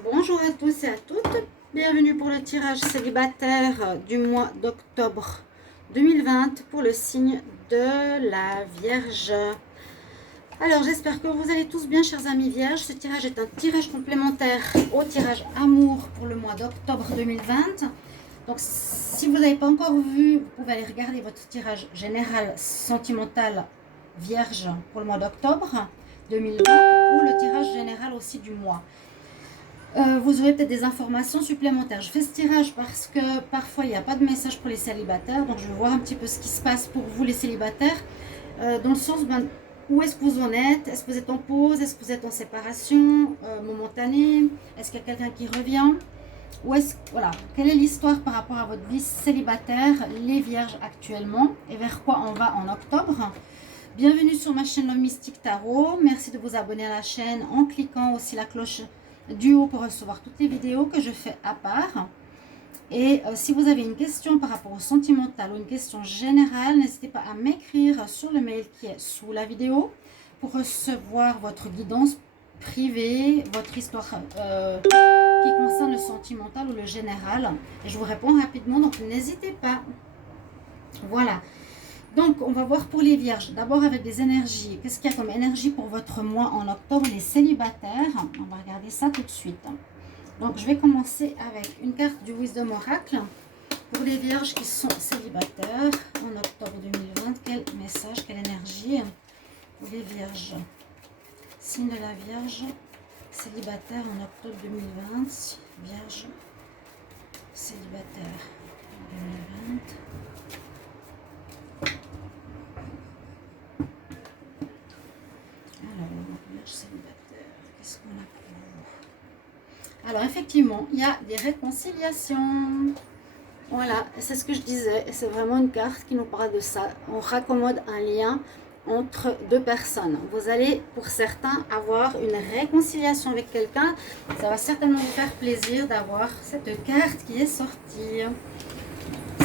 Bonjour à tous et à toutes, bienvenue pour le tirage célibataire du mois d'octobre 2020 pour le signe de la Vierge. Alors j'espère que vous allez tous bien, chers amis vierges. Ce tirage est un tirage complémentaire au tirage amour pour le mois d'octobre 2020. Donc si vous n'avez pas encore vu, vous pouvez aller regarder votre tirage général sentimental vierge pour le mois d'octobre 2020 ou le tirage général aussi du mois. Vous aurez peut-être des informations supplémentaires. Je fais ce tirage parce que parfois il n'y a pas de message pour les célibataires. Donc je vais voir un petit peu ce qui se passe pour vous les célibataires. Dans le sens, où est-ce que vous en êtes? Est-ce que vous êtes en pause? Est-ce que vous êtes en séparation momentanée? Est-ce qu'il y a quelqu'un qui revient? Ou est-ce, voilà, quelle est l'histoire par rapport à votre vie célibataire, les vierges actuellement? Et vers quoi on va en octobre? Bienvenue sur ma chaîne Love Mystique Tarot. Merci de vous abonner à la chaîne en cliquant aussi la cloche du haut pour recevoir toutes les vidéos que je fais à part. Et si vous avez une question par rapport au sentimental ou une question générale, n'hésitez pas à m'écrire sur le mail qui est sous la vidéo pour recevoir votre guidance privée, votre histoire qui concerne le sentimental ou le général. Et je vous réponds rapidement, donc n'hésitez pas. Voilà. Donc, on va voir pour les vierges. D'abord avec des énergies. Qu'est-ce qu'il y a comme énergie pour votre mois en octobre, les célibataires? On va regarder ça tout de suite. Donc, je vais commencer avec une carte du Wisdom Oracle. Pour les vierges qui sont célibataires en octobre 2020, quel message, quelle énergie pour les vierges? Signe de la Vierge, célibataire en octobre 2020. Vierge, célibataire 2020. Célibataire, qu'est-ce qu'on a pour vous? Alors effectivement, il y a des réconciliations. Voilà, c'est ce que je disais. C'est vraiment une carte qui nous parle de ça. On raccommode un lien entre deux personnes. Vous allez, pour certains, avoir une réconciliation avec quelqu'un. Ça va certainement vous faire plaisir d'avoir cette carte qui est sortie.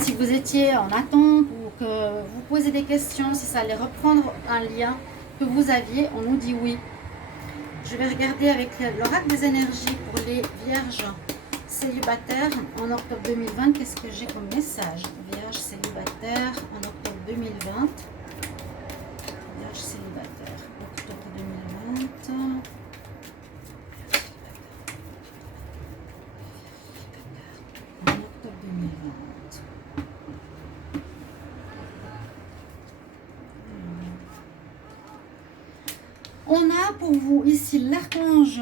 Si vous étiez en attente ou que vous posez des questions, si ça allait reprendre un lien que vous aviez, on nous dit oui. Je vais regarder avec l'oracle des énergies pour les vierges célibataires en octobre 2020. Qu'est-ce que j'ai comme message? Vierge célibataire en octobre 2020. Vierge célibataire, octobre 2020. En octobre 2020. On a pour vous ici l'archange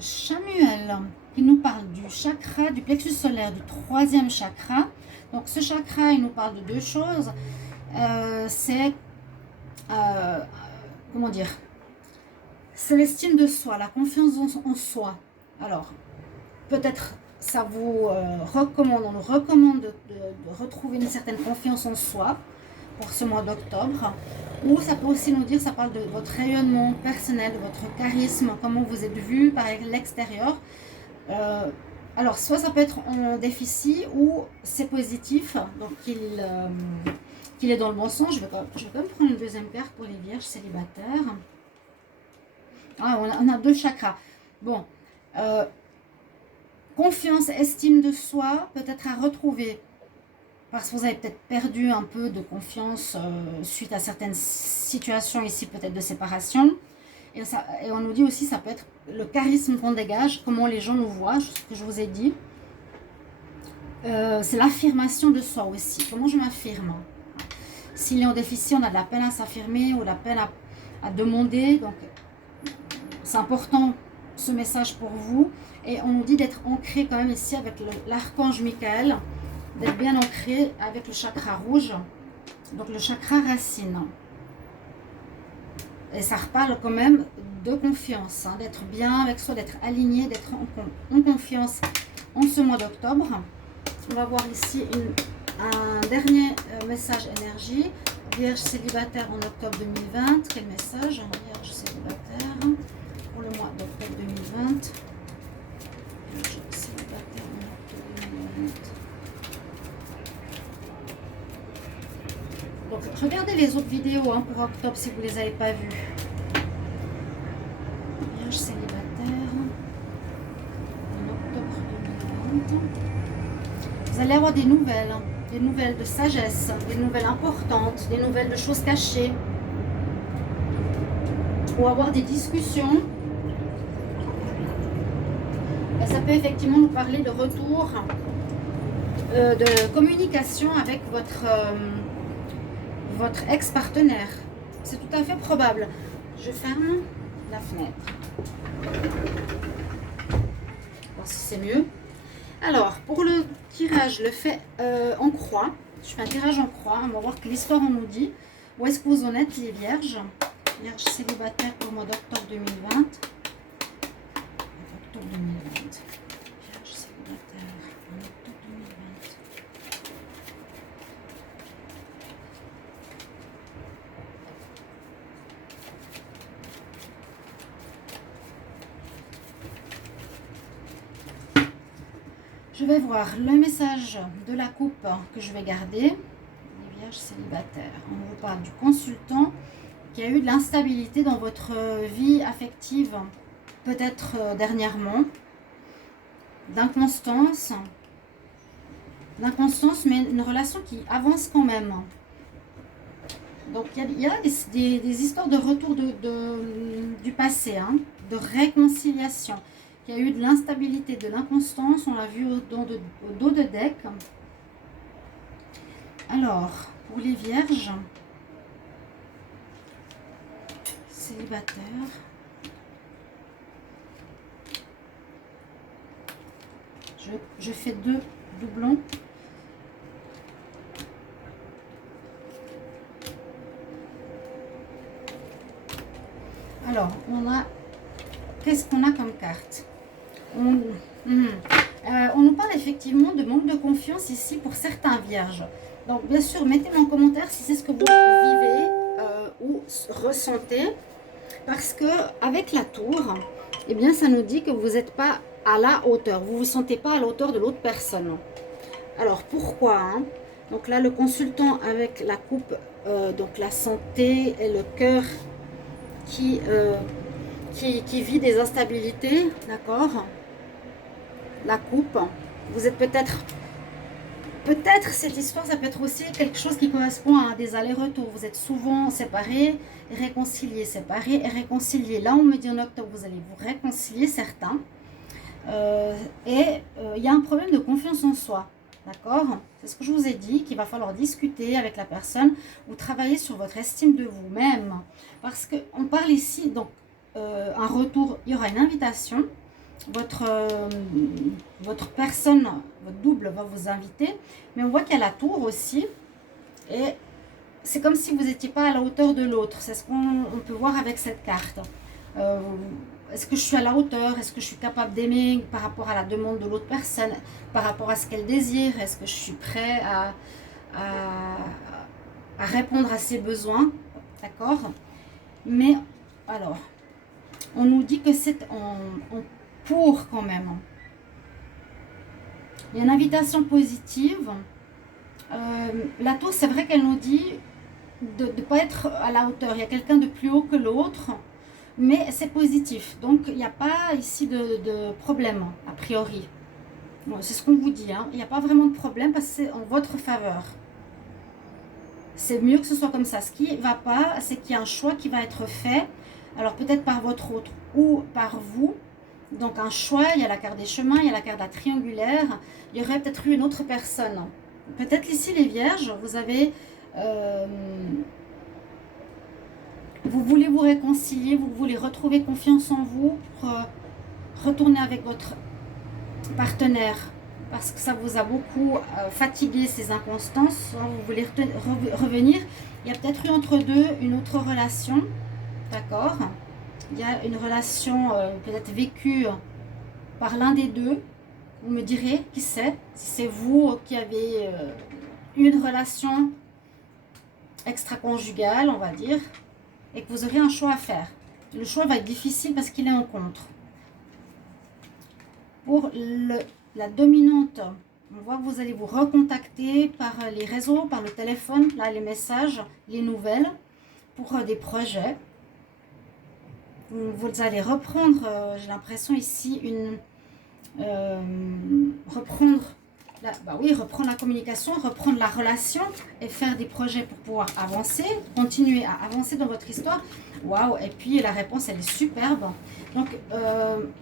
Chamuel qui nous parle du chakra, du plexus solaire, du troisième chakra. Donc ce chakra, il nous parle de deux choses. C'est, comment dire, c'est l'estime de soi, la confiance en soi. Alors, peut-être ça vous recommande, on nous recommande de retrouver une certaine confiance en soi pour ce mois d'octobre. Ou ça peut aussi nous dire, ça parle de votre rayonnement personnel, de votre charisme, comment vous êtes vu par l'extérieur. Alors, soit ça peut être en déficit ou c'est positif, donc qu'il est dans le bon sens. Je vais quand même prendre une deuxième carte pour les vierges célibataires. Ah, on a deux chakras. Bon, confiance, estime de soi, peut-être à retrouver. Parce que vous avez peut-être perdu un peu de confiance suite à certaines situations ici, peut-être de séparation. Et on nous dit aussi, ça peut être le charisme qu'on dégage, comment les gens nous voient, ce que je vous ai dit. C'est l'affirmation de soi aussi. Comment je m'affirme? S'il est en déficit, on a de la peine à s'affirmer ou de la peine à demander. Donc, c'est important ce message pour vous. Et on nous dit d'être ancré quand même ici avec l'archange Michael, d'être bien ancré avec le chakra rouge, donc le chakra racine. Et ça reparle quand même de confiance, hein, d'être bien avec soi, d'être aligné, d'être en confiance en ce mois d'octobre. On va voir ici un dernier message énergie. Vierge célibataire en octobre 2020. Quel message? Vierge célibataire pour le mois d'octobre 2020. Vierge célibataire en octobre 2020. Donc, regardez les autres vidéos pour octobre si vous ne les avez pas vues. Vierge célibataire. dominante. Vous allez avoir des nouvelles de sagesse, des nouvelles importantes, des nouvelles de choses cachées. Ou avoir des discussions. Ça peut effectivement nous parler de retour, de communication avec votre ex-partenaire. C'est tout à fait probable. Je ferme la fenêtre. Voir si c'est mieux. Alors, pour le tirage, je le fais en croix. Je fais un tirage en croix. On va voir que l'histoire en nous dit. Où est-ce que vous en êtes, les vierges? Vierges célibataires pour le mois d'octobre 2020. Octobre 2020. Vierges célibataires en octobre 2020. Je vais voir le message de la coupe que je vais garder. Les vierges célibataires. On vous parle du consultant qui a eu de l'instabilité dans votre vie affective, peut-être dernièrement. D'inconstance, mais une relation qui avance quand même. Donc il y a des histoires de retour du passé, hein, de réconciliation. Il y a eu de l'instabilité, de l'inconstance, on l'a vu au dos de deck. Alors, pour les vierges célibataires, je fais 2 doublons. Alors, on a... Qu'est-ce qu'on a comme carte? On nous parle effectivement de manque de confiance ici pour certains vierges. Donc, bien sûr, mettez-moi en commentaire si c'est ce que vous vivez ou ressentez. Parce que avec la tour, eh bien, ça nous dit que vous n'êtes pas à la hauteur. Vous ne vous sentez pas à la hauteur de l'autre personne. Alors, pourquoi, hein? Donc là, le consultant avec la coupe, donc la santé et le cœur qui vit des instabilités, d'accord? La coupe, vous êtes peut-être cette histoire, ça peut être aussi quelque chose qui correspond à des allers-retours. Vous êtes souvent séparés et réconciliés, séparés et réconciliés. Là, on me dit en octobre, vous allez vous réconcilier, certains. Il y a un problème de confiance en soi, d'accord? C'est ce que je vous ai dit, qu'il va falloir discuter avec la personne ou travailler sur votre estime de vous-même. Parce qu'on parle ici, donc, un retour, il y aura une invitation. Votre personne, votre double va vous inviter, mais on voit qu'il y a la tour aussi, et c'est comme si vous n'étiez pas à la hauteur de l'autre. C'est ce qu'on peut voir avec cette carte. Est-ce que je suis à la hauteur? Est-ce que je suis capable d'aimer par rapport à la demande de l'autre personne, par rapport à ce qu'elle désire? Est-ce que je suis prêt à répondre à ses besoins? D'accord? Mais alors, on nous dit que c'est en pour quand même. Il y a une invitation positive. La tour, c'est vrai qu'elle nous dit de ne pas être à la hauteur. Il y a quelqu'un de plus haut que l'autre, mais c'est positif. Donc, il n'y a pas ici de problème, a priori. Bon, c'est ce qu'on vous dit, hein. Il n'y a pas vraiment de problème parce que c'est en votre faveur. C'est mieux que ce soit comme ça. Ce qui ne va pas, c'est qu'il y a un choix qui va être fait. Alors, peut-être par votre autre ou par vous. Donc un choix, il y a la carte des chemins, il y a la carte de la triangulaire, il y aurait peut-être eu une autre personne. Peut-être ici les vierges, vous avez... vous voulez vous réconcilier, vous voulez retrouver confiance en vous pour retourner avec votre partenaire. Parce que ça vous a beaucoup fatigué ces inconstances, vous voulez revenir. Il y a peut-être eu entre deux une autre relation, d'accord ? Il y a une relation peut-être vécue par l'un des deux. Vous me direz qui c'est. Si c'est vous qui avez eu une relation extra-conjugale, on va dire, et que vous aurez un choix à faire. Le choix va être difficile parce qu'il est en contre. Pour la dominante, on voit que vous allez vous recontacter par les réseaux, par le téléphone, là les messages, les nouvelles, pour des projets. Vous allez reprendre, j'ai l'impression ici, reprendre reprendre la communication, reprendre la relation et faire des projets pour pouvoir avancer, continuer à avancer dans votre histoire. Waouh! Et puis la réponse, elle est superbe. Donc,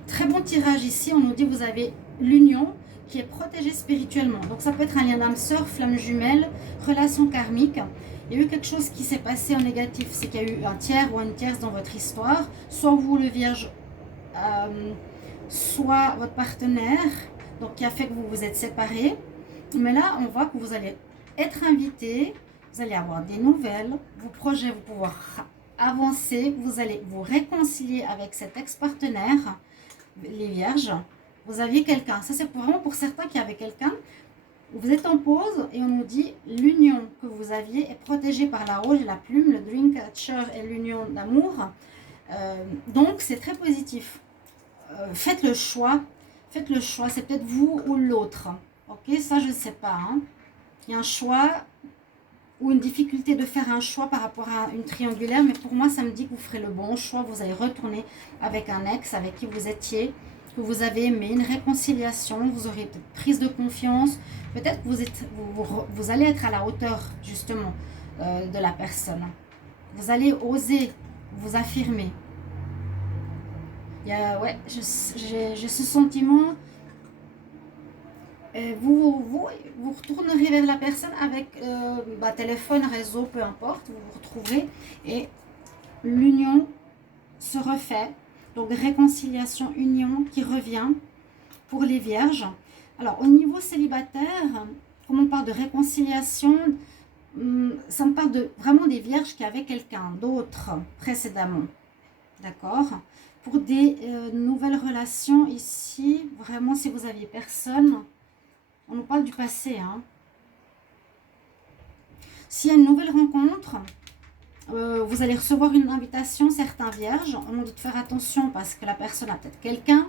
très bon tirage ici. On nous dit que vous avez l'union qui est protégée spirituellement. Donc, ça peut être un lien d'âme sœur, flamme jumelle, relation karmique. Il y a eu quelque chose qui s'est passé en négatif. C'est qu'il y a eu un tiers ou une tierce dans votre histoire. Soit vous, le vierge, soit votre partenaire, donc qui a fait que vous vous êtes séparés. Mais là, on voit que vous allez être invité, vous allez avoir des nouvelles, vos projets vont pouvoir avancer, vous allez vous réconcilier avec cet ex-partenaire, les vierges. Vous aviez quelqu'un, ça c'est vraiment pour certains qui avaient quelqu'un. Vous êtes en pause et on nous dit l'union que vous aviez est protégée par la rose et la plume, le Dreamcatcher et l'union d'amour. Donc c'est très positif. Faites le choix, c'est peut-être vous ou l'autre. Ok, ça je ne sais pas. Hein. Il y a un choix ou une difficulté de faire un choix par rapport à une triangulaire, mais pour moi ça me dit que vous ferez le bon choix. Vous allez retourner avec un ex avec qui vous étiez, que vous avez aimé, une réconciliation, vous aurez peut-être prise de confiance, peut-être que vous allez être à la hauteur justement de la personne. Vous allez oser vous affirmer. Ouais, j'ai ce sentiment. Vous retournerez vers la personne avec téléphone, réseau, peu importe, vous vous retrouverez et l'union se refait. Donc réconciliation, union qui revient pour les vierges. Alors au niveau célibataire, comme on parle de réconciliation, ça me parle vraiment des vierges qui avaient quelqu'un d'autre précédemment. D'accord ? Pour des nouvelles relations ici, vraiment si vous aviez personne, on nous parle du passé. Hein. S'il y a une nouvelle rencontre, vous allez recevoir une invitation, certains vierges. On nous dit de faire attention parce que la personne a peut-être quelqu'un.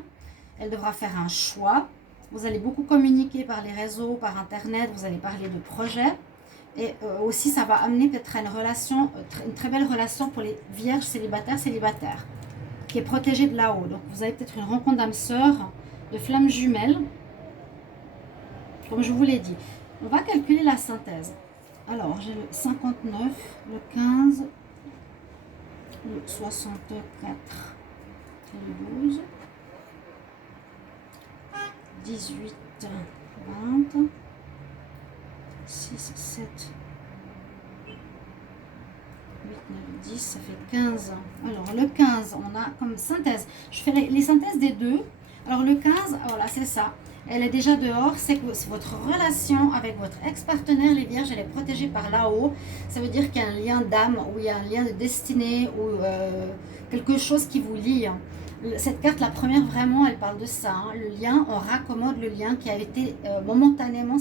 Elle devra faire un choix. Vous allez beaucoup communiquer par les réseaux, par internet. Vous allez parler de projets. Et aussi, ça va amener peut-être à une relation, une très belle relation pour les vierges célibataires, qui est protégée de là-haut. Donc, vous avez peut-être une rencontre d'âme sœur, de flammes jumelles. Comme je vous l'ai dit. On va calculer la synthèse. Alors, j'ai le 59, le 15, le 64 et le 12, 18, 20, 6, 7, 8, 9, 10, ça fait 15. Alors, le 15, on a comme synthèse. Je fais les synthèses des deux. Alors, le 15, voilà, c'est ça. Elle est déjà dehors, c'est que votre relation avec votre ex-partenaire, les vierges, elle est protégée par là-haut. Ça veut dire qu'il y a un lien d'âme, ou il y a un lien de destinée, ou quelque chose qui vous lie. Cette carte, la première, vraiment, elle parle de ça. Hein. Le lien, on raccommode le lien qui a été momentanément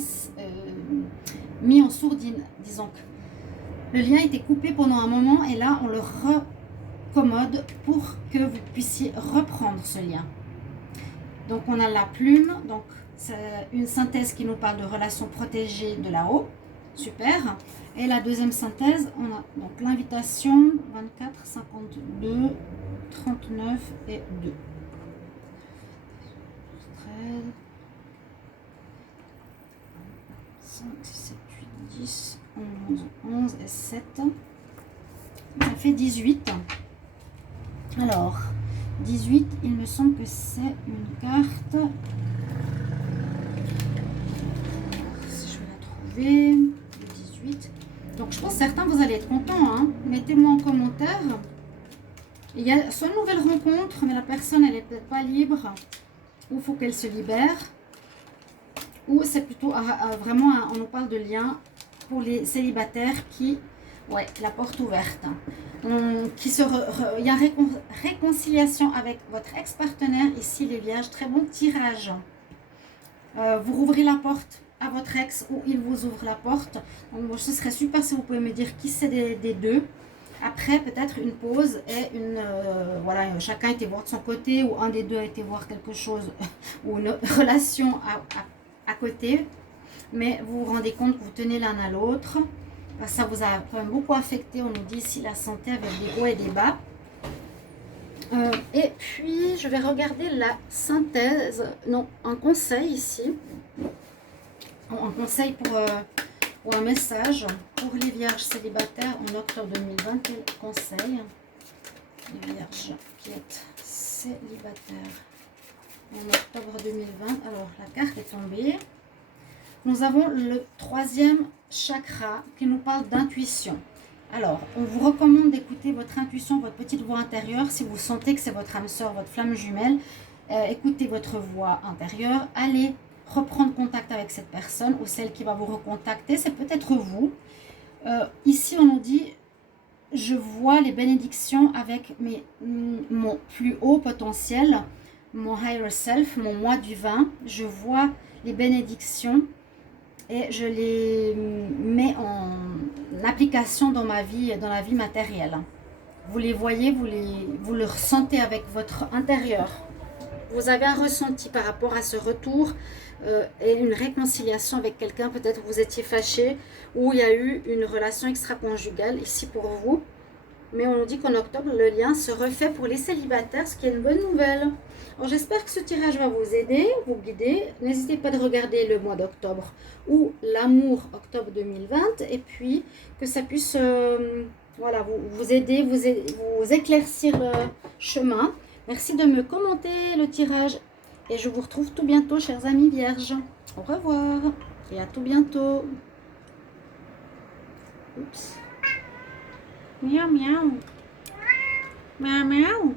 mis en sourdine, disons que. Le lien a été coupé pendant un moment, et là, on le recommode pour que vous puissiez reprendre ce lien. Donc, on a la plume, donc c'est une synthèse qui nous parle de relations protégées de là-haut. Super. Et la deuxième synthèse, on a donc l'invitation 24, 52, 39 et 2. 13, 5, 6, 7, 8, 10, 11 et 7. Ça fait 18. Alors... 18, il me semble que c'est une carte. Si je vais la trouver. Le 18. Donc je pense que certains vous allez être contents. Hein. Mettez-moi en commentaire. Il y a soit une nouvelle rencontre, mais la personne elle est peut-être pas libre. Ou il faut qu'elle se libère. Ou c'est plutôt vraiment, on nous parle de lien pour les célibataires qui... Ouais, la porte ouverte. Il y a réconciliation avec votre ex-partenaire. Ici, les vierges, très bon tirage. Vous rouvrez la porte à votre ex ou il vous ouvre la porte. Donc, ce serait super si vous pouvez me dire qui c'est des deux. Après, peut-être une pause et voilà, chacun était voir de son côté ou un des deux a été voir quelque chose ou une relation à côté. Mais vous vous rendez compte que vous tenez l'un à l'autre. Ça vous a quand même beaucoup affecté, on nous dit ici la santé avec des hauts et des bas. Et puis, je vais regarder la synthèse, non, un conseil ici, un conseil ou un message pour les vierges célibataires en octobre 2020. Quel conseil les vierges qui êtes célibataires en octobre 2020? Alors, la carte est tombée. Nous avons le troisième chakra qui nous parle d'intuition. Alors, on vous recommande d'écouter votre intuition, votre petite voix intérieure. Si vous sentez que c'est votre âme sœur, votre flamme jumelle, écoutez votre voix intérieure. Allez reprendre contact avec cette personne ou celle qui va vous recontacter. C'est peut-être vous. Ici, on nous dit, je vois les bénédictions avec mon plus haut potentiel, mon higher self, mon moi divin. Je vois les bénédictions et je les mets en application dans ma vie, dans la vie matérielle. Vous les voyez, vous le ressentez avec votre intérieur. Vous avez un ressenti par rapport à ce retour et une réconciliation avec quelqu'un. Peut-être vous étiez fâché ou il y a eu une relation extra-conjugale ici pour vous. Mais on nous dit qu'en octobre, le lien se refait pour les célibataires, ce qui est une bonne nouvelle. Alors j'espère que ce tirage va vous aider, vous guider. N'hésitez pas de regarder le mois d'octobre ou l'amour octobre 2020 et puis que ça puisse voilà, vous aider, vous éclaircir le chemin. Merci de me commenter le tirage et je vous retrouve tout bientôt, chers amis vierges. Au revoir et à tout bientôt. Oups. Miaou miaou. Miaou miaou.